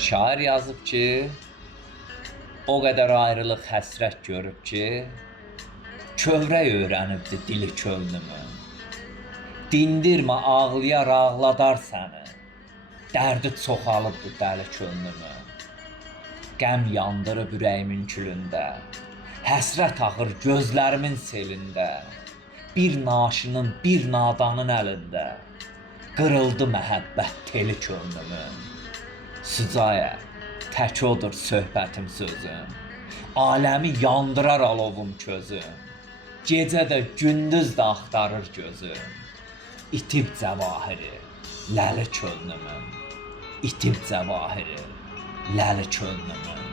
Şair yazıb ki, o qədər ayrılıq həsrət görüb ki, kövrək öyrənibdi dili könlümün. Dindirmə ağlayar ağladar səni, dərdi çoxalıbdı dəli könlümün. Qəm yandırıb ürəyimin külündə, həsrət axır gözlərimin selində. Bir naşının, bir nadanın əlində, qırıldı məhəbbət teli könlümün. Sücayə, tək odur söhbətim sözüm, aləmi yandırar alovum közüm. Gecə də gündüz də axtarır gözüm, itib cəvahiri, ləli könlümün. İtib cəvahiri, ləli könlümün.